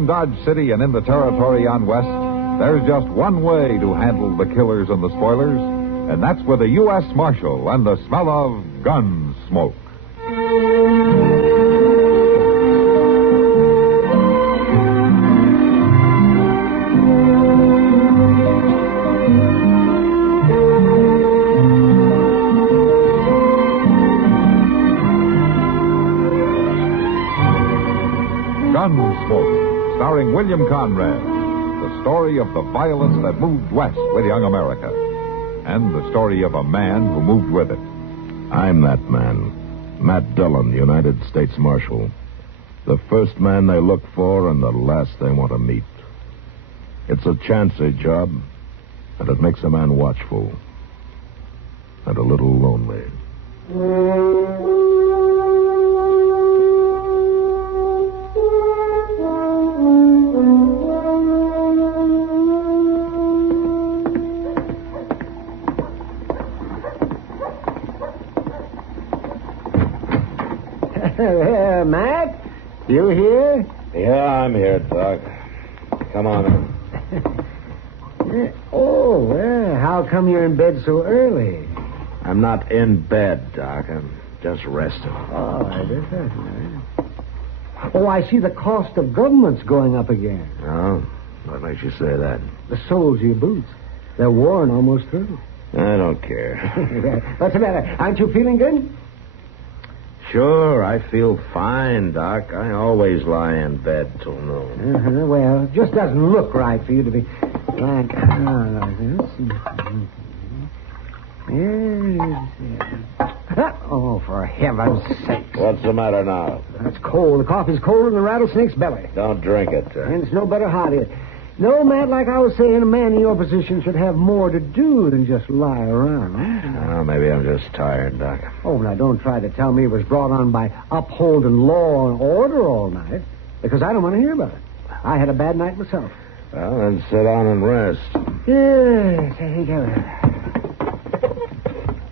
around Dodge City and in the territory on West, there's just one way to handle the killers and the spoilers, and that's with a U.S. Marshal and the smell of Gunsmoke. Gunsmoke, starring William Conrad, the story of the violence that moved west with young America, and the story of a man who moved with it. I'm that man, Matt Dillon, United States Marshal. The first man they look for and the last they want to meet. It's a chancy job, and it makes a man watchful and a little lonely. Matt, you here? Yeah, I'm here, Doc. Come on in. Oh, well, how come you're in bed so early? I'm not in bed, Doc. I'm just resting. Oh, I did that. Oh, I see the cost of government's going up again. Oh? What makes you say that? The soles of your boots. They're worn almost through. I don't care. What's the matter? Aren't you feeling good? Sure, I feel fine, Doc. I always lie in bed till noon. Well, it just doesn't look right for you to be like this. Oh, for heaven's sake. What's the matter now? It's cold. The coffee's colder than a rattlesnake's belly. Don't drink it. And it's no better hot here. No, Matt, like I was saying, a man in your position should have more to do than just lie around. Well, maybe I'm just tired, Doc. Oh, now don't try to tell me it was brought on by upholding law and order all night, because I don't want to hear about it. I had a bad night myself. Well, then sit down and rest. Yes, I think I will.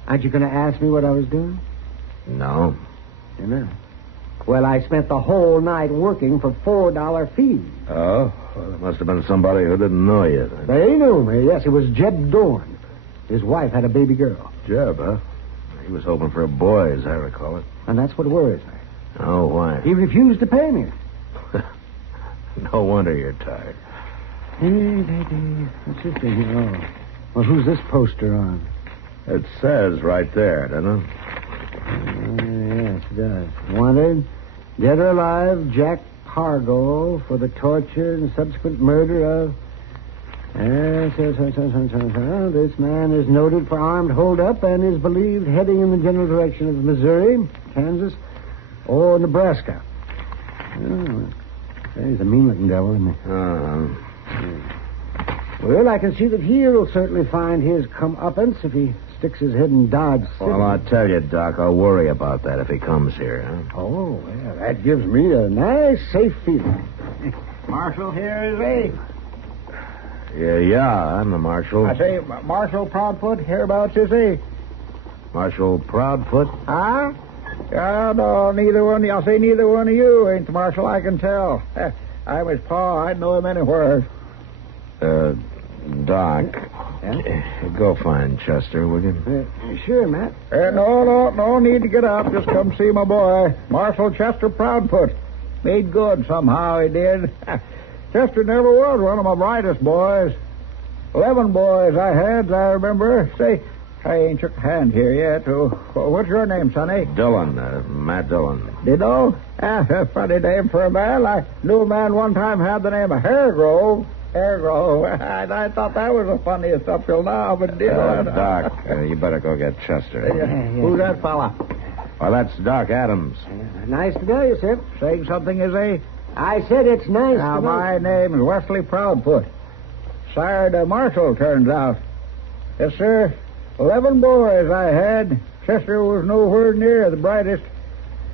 Aren't you going to ask me what I was doing? No. You're not. Well, I spent the whole night working for $4 fees. Oh? Well, it must have been somebody who didn't know you. They knew me. Yes, it was Jeb Dorn. His wife had a baby girl. Jeb, huh? He was hoping for a boy, as I recall it. And that's what worries me. Oh, why? He refused to pay me. No wonder you're tired. What's this thing here? Oh. Well, who's this poster on? It says right there, doesn't it? Yes, it does. Wanted, dead or alive, Jack Pargo for the torture and subsequent murder of... This man is noted for armed holdup and is believed heading in the general direction of Missouri, Kansas, or Nebraska. Oh, he's a mean-looking devil, isn't he? Well, I can see that he'll certainly find his comeuppance if he sticks his head in Dodge City. Well, I'll tell you, Doc, I'll worry about that if he comes here, huh? Oh, well, that gives me a nice, safe feeling. Marshal, here is he. Yeah, I'm the Marshal. I say, Marshal Proudfoot, hereabouts is he? Marshal Proudfoot? Huh? No, neither one. I'll say neither one of you ain't the Marshal, I can tell. I'm his pa. I'd know him anywhere. Doc, Yeah? go find Chester, will you? Sure, Matt. No need to get up. Just come see my boy, Marshal Chester Proudfoot. Made good somehow, he did. Chester never was one of my brightest boys. 11 boys I had, I remember. Say, I ain't shook a hand here yet. What's your name, sonny? Dillon, Matt Dillon. Diddo? Funny name for a man. I knew a man one time had the name of Hairgrove. Hairgrove. I thought that was the funniest up till now, but Diddo... Doc, you better go get Chester. Who's that fella? Well, that's Doc Adams. Nice to know you, sir. Saying something, is he? I said it's nice Now, to know. my name is Wesley Proudfoot. Sired a marshal, turns out. Yes, sir. 11 boys I had. Chester was nowhere near the brightest.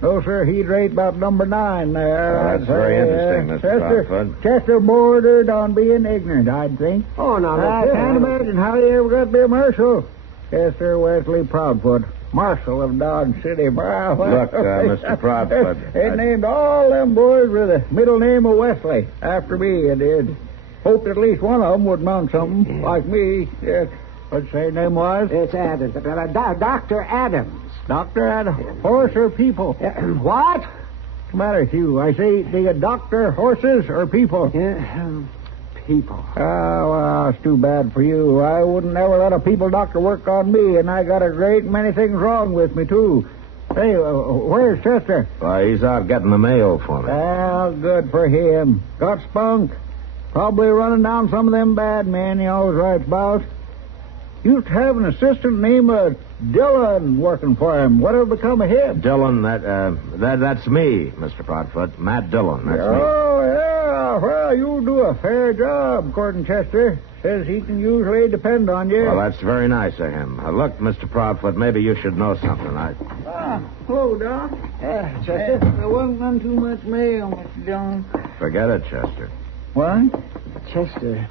No, sir, he'd rate about number 9 there. Oh, that's very interesting, Mr. Proudfoot. Chester bordered on being ignorant, I'd think. Oh, no, I can't imagine how he ever got to be a marshal. Chester Wesley Proudfoot. Marshal of Dodge City. Look, Mr. Proudfoot. They named all them boys with the middle name of Wesley after me, it did. Hoped at least one of them would mount something like me. Yes. What'd you say his name was? It's Adams. Dr. Adams. Dr. Adams. Horse or people? What? What's the matter with you? I say, do you doctor horses or people? People. Oh, well, it's too bad for you. I wouldn't ever let a people doctor work on me, and I got a great many things wrong with me, too. Hey, where's Chester? Why, he's out getting the mail for me. Well, good for him. Got spunk. Probably running down some of them bad men he always writes about. Used to have an assistant named Dillon working for him. Whatever become of him? Dillon, that's me, Mr. Proudfoot. Matt Dillon, that's me. Oh, yeah. Well, you do a fair job, according to Chester. Says he can usually depend on you. Well, that's very nice of him. Look, Mr. Proudfoot, maybe you should know something. Hello, Doc. Chester? There wasn't none too much mail, Mr. Dillon. Forget it, Chester. What? Chester,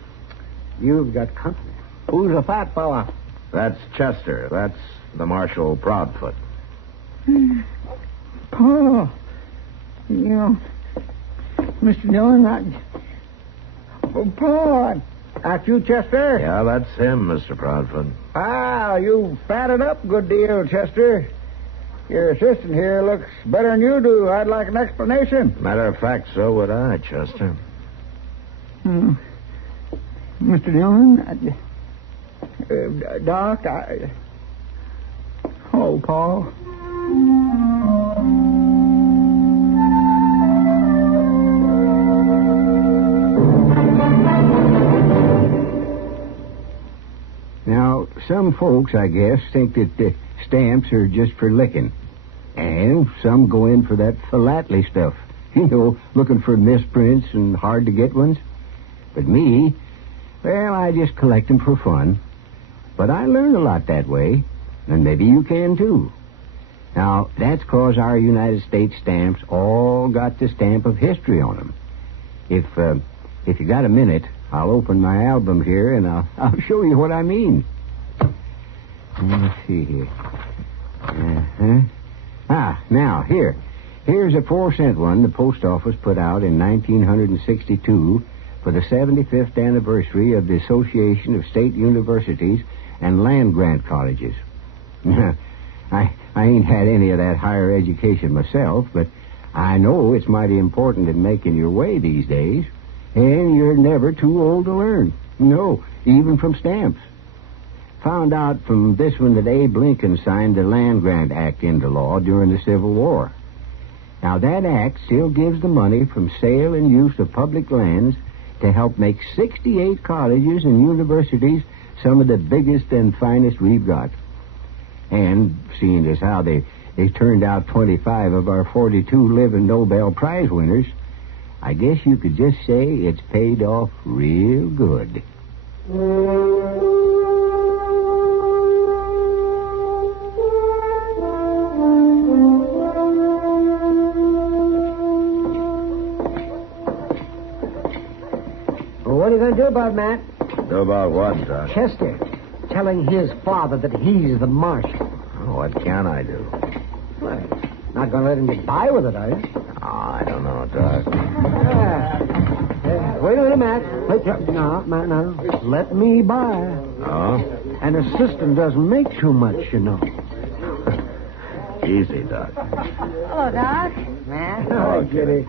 you've got company. Who's the fat fella? That's Chester. That's the Marshal Proudfoot. Paul. You know, Mr. Dillon, Paul. That's you, Chester? Yeah, that's him, Mr. Proudfoot. Ah, you fatted up a good deal, Chester. Your assistant here looks better than you do. I'd like an explanation. Matter of fact, so would I, Chester. Mr. Dillon, Doc, Oh, Paul. Now, some folks, I guess, think that stamps are just for licking. And some go in for that philately stuff. You know, looking for misprints and hard-to-get ones. But me, well, I just collect them for fun. But I learn a lot that way, and maybe you can, too. Now, that's 'cause our United States stamps all got the stamp of history on them. If you got a minute, I'll open my album here, and I'll show you what I mean. Let's see here. Now, here's a 4-cent one the post office put out in 1962 for the 75th anniversary of the Association of State Universities and Land-Grant Colleges. I ain't had any of that higher education myself, but I know it's mighty important in making your way these days. And you're never too old to learn. No, even from stamps. Found out from this one that Abe Lincoln signed the Land Grant Act into law during the Civil War. Now, that act still gives the money from sale and use of public lands to help make 68 colleges and universities some of the biggest and finest we've got. And seeing as how they turned out 25 of our 42 living Nobel Prize winners, I guess you could just say it's paid off real good. Well, what are you going to do about it, Matt? Do about what, Doc? Chester. Telling his father that he's the marshal. Oh, what can I do? Well, not going to let him get by with it, are you? Oh, I don't know, Doc. Wait a minute, Matt. Wait, no. Let me by. Oh? An assistant doesn't make too much, you know. Easy, Doc. Hello, Doc. Matt. Oh, Kitty.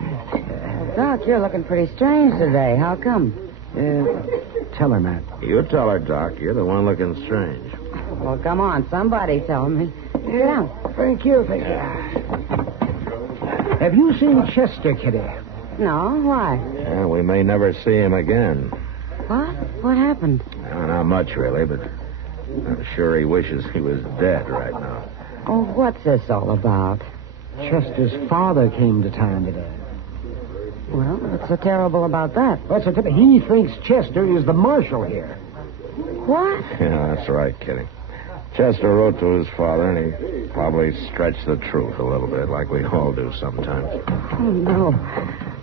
Doc, you're looking pretty strange today. How come? Tell her, Matt. You tell her, Doc. You're the one looking strange. Well, come on. Somebody tell me. Sit down. Thank you. Have you seen Chester, Kitty? No, why? Yeah, we may never see him again. What? What happened? Not much, really, but I'm sure he wishes he was dead right now. Oh, what's this all about? Chester's father came to town today. Well, what's so terrible about that? He thinks Chester is the marshal here. What? Yeah, that's right, Kitty. Chester wrote to his father, and he probably stretched the truth a little bit, like we all do sometimes. Oh, no.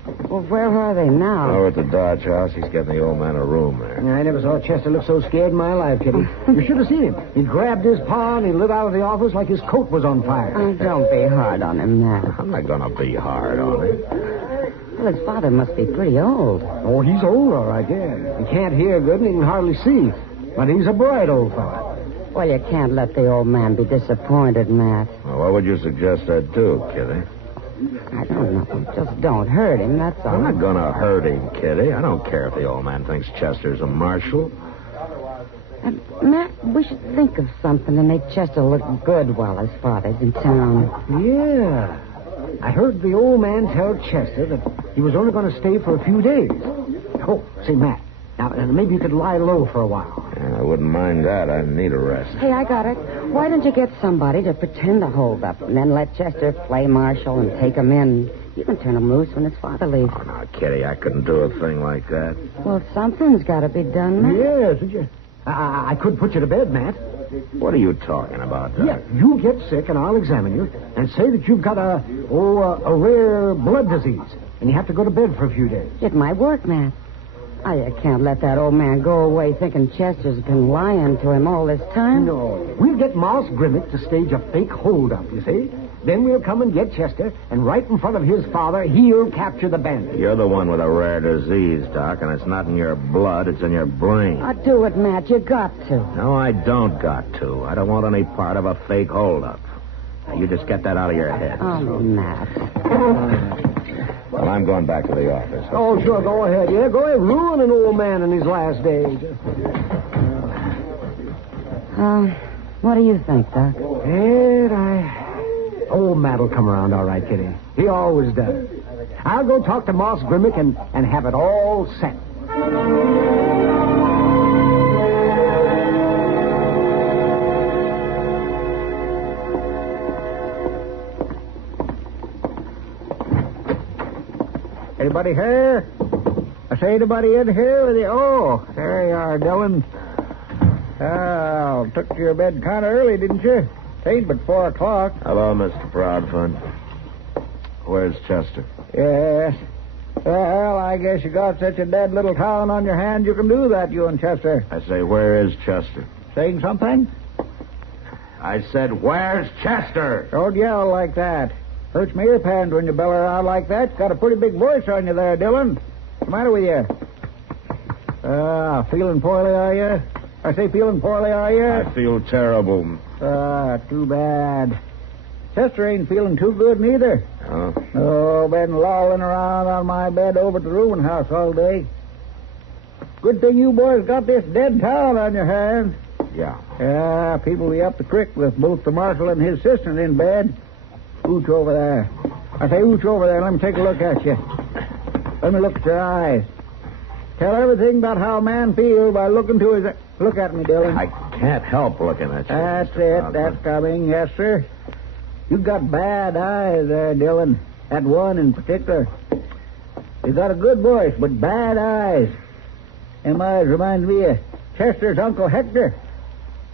Well, where are they now? Over at the Dodge House. He's getting the old man a room there. I never saw Chester look so scared in my life, Kitty. You should have seen him. He grabbed his paw and he lit out of the office like his coat was on fire. Oh, don't be hard on him, Matt. I'm not going to be hard on him. Well, his father must be pretty old. Oh, he's old, all right, yeah. He can't hear good and he can hardly see. But he's a bright old fellow. Well, you can't let the old man be disappointed, Matt. Well, what would you suggest I do, Kitty? I don't know. Just don't hurt him, that's all. I'm not going to hurt him, Kitty. I don't care if the old man thinks Chester's a marshal. Matt, we should think of something to make Chester look good while his father's in town. Yeah. I heard the old man tell Chester that he was only going to stay for a few days. Oh, say, Matt, now maybe you could lie low for a while. Yeah, I wouldn't mind that. I need a rest. Hey, I got it. Why don't you get somebody to pretend to hold up and then let Chester play marshal and take him in? You can turn him loose when his father leaves. Oh, no, Kitty, I couldn't do a thing like that. Well, something's got to be done, Matt. Yes, I could put you to bed, Matt. What are you talking about, Doc? Yeah, you get sick and I'll examine you and say that you've got a rare blood disease and you have to go to bed for a few days. It might work, Matt. I can't let that old man go away thinking Chester's been lying to him all this time. No. We'll get Moss Grimmick to stage a fake holdup, you see? Then we'll come and get Chester, and right in front of his father, he'll capture the bandit. You're the one with a rare disease, Doc, and it's not in your blood, it's in your brain. Do it, Matt. You got to. No, I don't got to. I don't want any part of a fake holdup. Now, you just get that out of your head. Oh, Matt. Well, I'm going back to the office. Oh, sure, go ahead. Yeah, go ahead. Ruin an old man in his last days. What do you think, Doc? Old Matt'll come around all right, Kitty. He always does. I'll go talk to Moss Grimmick and have it all set. Anybody here? I say, anybody in here with you? Oh, there you are, Dillon. Took to your bed kind of early, didn't you? It ain't but 4 o'clock. Hello, Mr. Proudfoot. Where's Chester? Yes. Well, I guess you got such a dead little town on your hands you can do that, you and Chester. I say, where is Chester? Saying something? I said, where's Chester? Don't yell like that. Hurts my ear pans when you bellow around like that. Got a pretty big voice on you there, Dillon. What's the matter with you? Feeling poorly, are you? I say feeling poorly, are you? I feel terrible. Too bad. Chester ain't feeling too good neither. Oh? Oh, been lolling around on my bed over at the rooming house all day. Good thing you boys got this dead town on your hands. Yeah. Yeah, people be up the creek with both the marshal and his sister in bed. Ooch over there. I say ooch over there. Let me take a look at you. Let me look at your eyes. Tell everything about how a man feels by looking to his... Look at me, Dillon. I can't help looking at you. That's Mr. it. Proudfoot. That's coming. Yes, sir. You've got bad eyes there, Dillon. That one in particular. You got a good voice, but bad eyes. Them eyes remind me of Chester's Uncle Hector.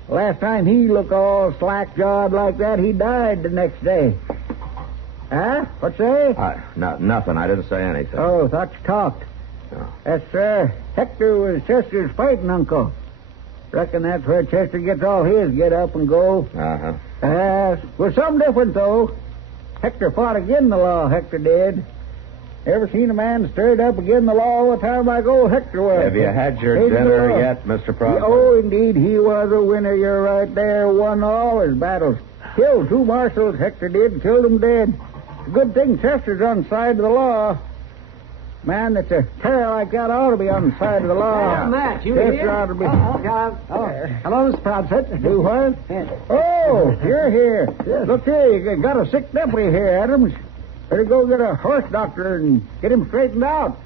Last time he looked all slack-jawed like that, he died the next day. Huh? What say? Nothing. I didn't say anything. Oh, thought you talked. No. That's, Hector was Chester's fighting uncle. Reckon that's where Chester gets all his get up and go. Uh-huh. Was some different, though. Hector fought again the law, Hector did. Ever seen a man stirred up again the law all the time like old Hector was? Have you had your dinner yet, Mr. Proudfoot? Oh, indeed, he was a winner. You're right there. Won all his battles. Killed 2 marshals, Hector did. Killed them dead. It's a good thing Chester's on the side of the law. Man that's a terror like that ought to be on the side of the law. Matt, you Chester here? ought to be... Hello, Mr. Proudfoot. Do what? Oh, you're here. Look here, you got a sick deputy here, Adams. Better go get a horse doctor and get him straightened out.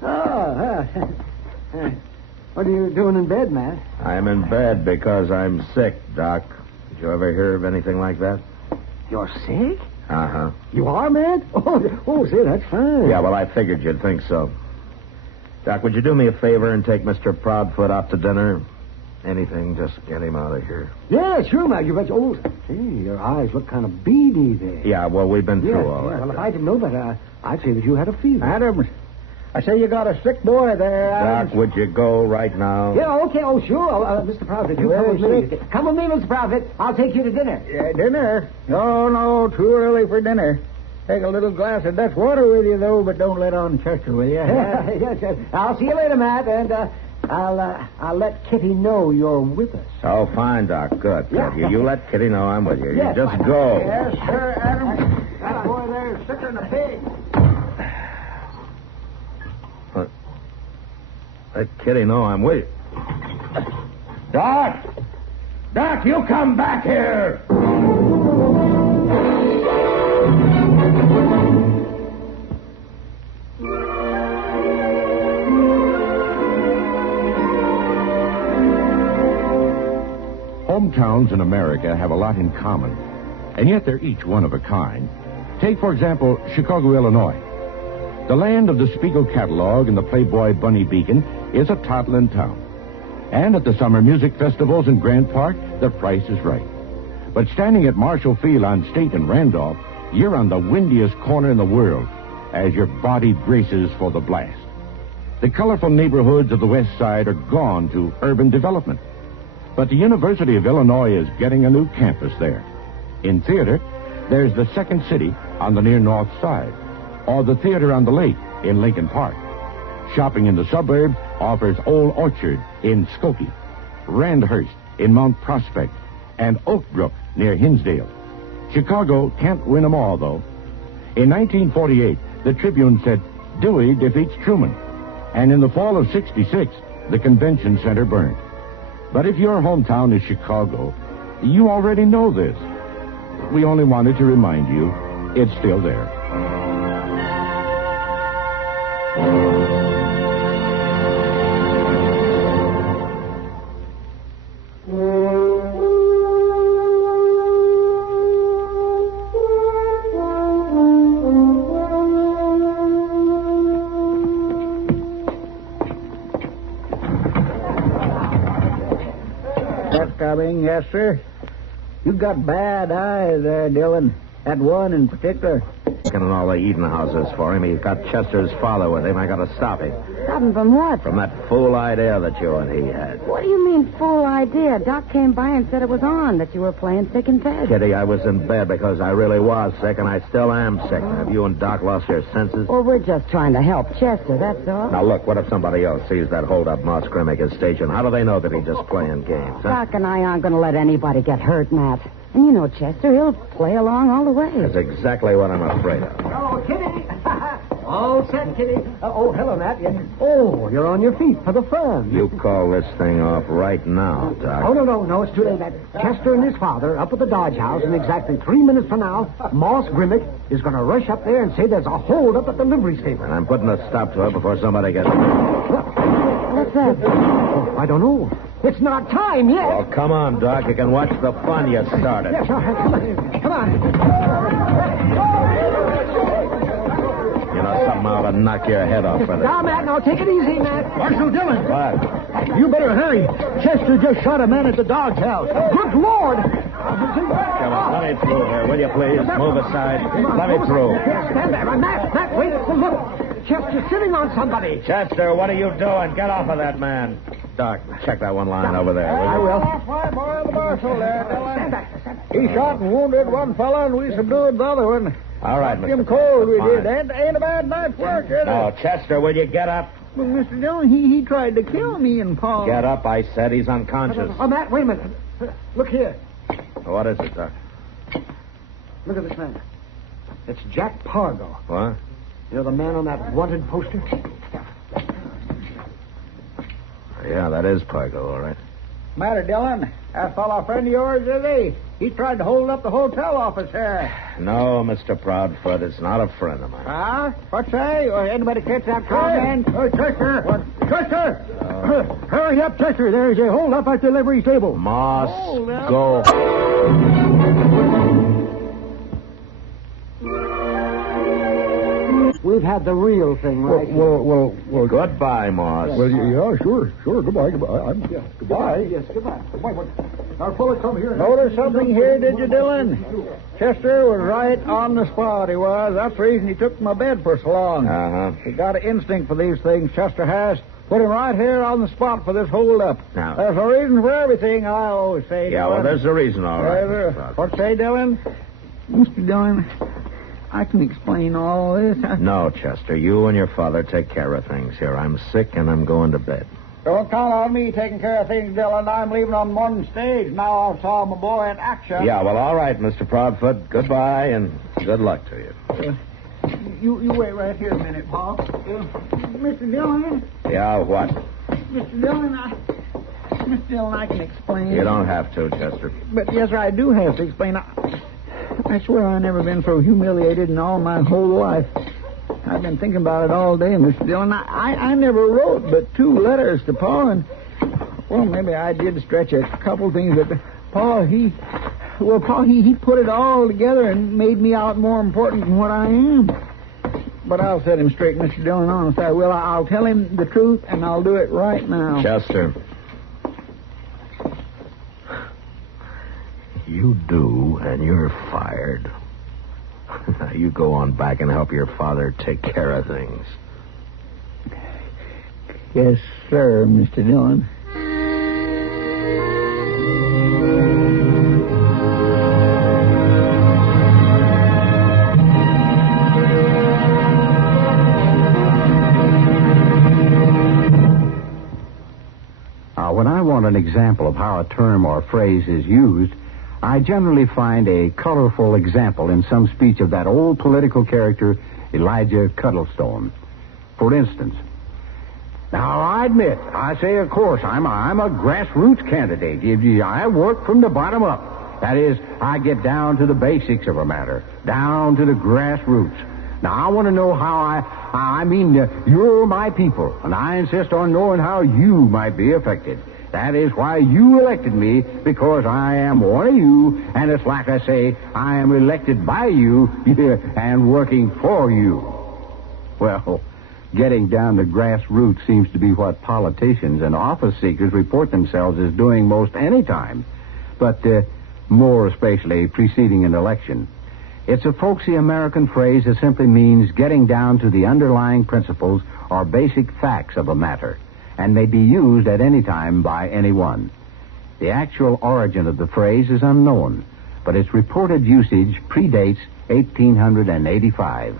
What are you doing in bed, Matt? I'm in bed because I'm sick, Doc. Did you ever hear of anything like that? You're sick? Uh-huh. You are, Matt? Oh, say, that's fine. Yeah, well, I figured you'd think so. Doc, would you do me a favor and take Mr. Proudfoot out to dinner? Anything, just get him out of here. Yeah, sure, Matt. You bet. Oh, say, your eyes look kind of beady there. Yeah, well, we've been through all that. Well, if I didn't know better, I'd say that you had a fever. Adams, I say you got a sick boy there, Adams. Doc, would you go right now? Yeah, okay. Oh, sure. Mr. Proudfoot, you come with me. Come with me, Mr. Proudfoot. I'll take you to dinner. Yeah, dinner? No, too early for dinner. Take a little glass of Dutch water with you, though, but don't let on Chester with you. Yes. I'll see you later, Matt, and I'll let Kitty know you're with us. Oh, fine, Doc. Good. Yeah. You let Kitty know I'm with you. Yes, You just fine. go. Yes, sir, Adams. That boy there is sicker than a pig. Let Kitty know I'm with you. Doc! Doc, you come back here! Hometowns in America have a lot in common, and yet they're each one of a kind. Take, for example, Chicago, Illinois. The land of the Spiegel catalog and the Playboy Bunny Beacon is a toddling town. And at the summer music festivals in Grant Park, the price is right. But standing at Marshall Field on State and Randolph, you're on the windiest corner in the world as your body braces for the blast. The colorful neighborhoods of the West Side are gone to urban development. But the University of Illinois is getting a new campus there. In theater, there's the Second City on the near North Side, or the Theater on the Lake in Lincoln Park. Shopping in the suburbs offers Old Orchard in Skokie, Randhurst in Mount Prospect, and Oak Brook near Hinsdale. Chicago can't win them all, though. In 1948, the Tribune said Dewey defeats Truman, and in the fall of '66, the convention center burned. But if your hometown is Chicago, you already know this. We only wanted to remind you it's still there. Coming, yes, sir. You got bad eyes there, Dillon. That one in particular. And all the eating houses for him. He's got Chester's father with him. I got to stop him. Stop him from what? From that fool idea that you and he had. What do you mean, fool idea? Doc came by and said it was on, that you were playing sick in bed. Kitty, I was in bed because I really was sick, and I still am sick. Have you and Doc lost your senses? Well, we're just trying to help Chester, that's all. Now, look, what if somebody else sees that hold-up Moss Grimmick is station? How do they know that he's just playing games? Huh? Doc and I aren't going to let anybody get hurt, Matt. And you know Chester, he'll play along all the way. That's exactly what I'm afraid of. Oh, Kitty. All set, Kitty. Hello, Matt. Oh, you're on your feet for the fun. You call this thing off right now, Doc. Oh, no, it's too late, Matt. Chester and his father up at the Dodge House, and exactly 3 minutes from now, Moss Grimmick is going to rush up there and say there's a hold-up at the livery stable. And I'm putting a stop to it before somebody gets... What's that? Oh, I don't know. It's not time yet. Well, come on, Doc. You can watch the fun you started. Yes, all right. Come on. You know, something ought to knock your head off for this. Now, Matt, now take it easy, Matt. Marshal Dillon. What? You better hurry. Chester just shot a man at the Dodge House. Good Lord. Come on, let me through here, will you please? Move aside. Let me through. Stand there. Matt, wait. Look. Chester's sitting on somebody. Chester, what are you doing? Get off of that man. Doc, check that one line over there, will you? I will. My boy, the marshal there, Dillon. Stand back. He shot and wounded one fella, and we subdued the other one. All right, Knocked him Mr. cold, we Fine. did. Ain't a bad night's work, is it? No, Chester, will you get up? Well, Mr. Dillon, he tried to kill me and Paul. Get up, I said. He's unconscious. Oh, Matt, wait a minute. Look here. What is it, Doc? Look at this man. It's Jack Pargo. What? You know the man on that wanted poster? Yeah, that is Pargo, all right. Matter, Dillon? That fellow a friend of yours, is he? He tried to hold up the hotel office here. No, Mr. Proudfoot, it's not a friend of mine. Huh? What say? Anybody catch that comment? Hey, Chester! What? Chester! Hurry up, Chester. There's a hold up at the livery stable. Moss, Hold up. go. We've had the real thing, right? Well, Goodbye, Moss. yeah, sure. Goodbye. Goodbye. Yes, goodbye. Goodbye. Now, fella, come here. Notice something here, did you, Dillon? Chester was right on the spot, he was. That's the reason he took my bed for so long. Uh-huh. He got an instinct for these things, Chester has. Put him right here on the spot for this hold-up. Now. There's a reason for everything, I always say, Yeah, well, Dillon. there's a reason, all right. Mr. Proudfoot. What say, Dillon? Mr. Dillon, I can explain all this. No, Chester, you and your father take care of things here. I'm sick and I'm going to bed. Don't count on me taking care of things, Dillon. I'm leaving on one stage. Now I saw my boy in action. Yeah, well, all right, Mr. Proudfoot. Goodbye and good luck to you. You wait right here a minute, Bob. Mr. Dillon, Yeah, what? Mr. Dillon, I can explain. You don't have to, Chester. But yes, sir, I do have to explain. I swear I've never been so humiliated in all my whole life. I've been thinking about it all day, Mr. Dillon. I never wrote but 2 letters to Pa, and, well, maybe I did stretch a couple things, but Pa, he put it all together and made me out more important than what I am. But I'll set him straight, Mr. Dillon, honest I will. I'll tell him the truth, and I'll do it right now. Chester. You do, and you're fired. Now, you go on back and help your father take care of things. Yes, sir, Mr. Dillon. When I want an example of how a term or phrase is used, I generally find a colorful example in some speech of that old political character, Elijah Cuddlestone. For instance, now I admit, I say, of course, I'm a grassroots candidate. I work from the bottom up. That is, I get down to the basics of a matter, down to the grassroots. Now, I want to know how you're my people, and I insist on knowing how you might be affected. That is why you elected me, because I am one of you, and it's like I say, I am elected by you and working for you. Well, getting down to grassroots seems to be what politicians and office seekers report themselves as doing most any time, but more especially preceding an election. It's a folksy American phrase that simply means getting down to the underlying principles or basic facts of a matter, and may be used at any time by anyone. The actual origin of the phrase is unknown, but its reported usage predates 1885.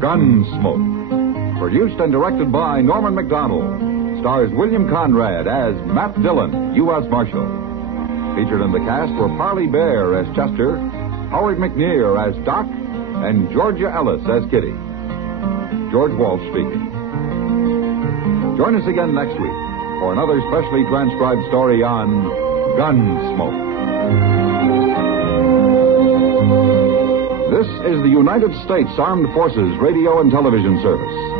Gunsmoke, produced and directed by Norman Macdonnell, stars William Conrad as Matt Dillon, U.S. Marshal. Featured in the cast were Parley Bear as Chester, Howard McNear as Doc, and Georgia Ellis as Kitty. George Walsh speaking. Join us again next week for another specially transcribed story on Gunsmoke. This is the United States Armed Forces Radio and Television Service.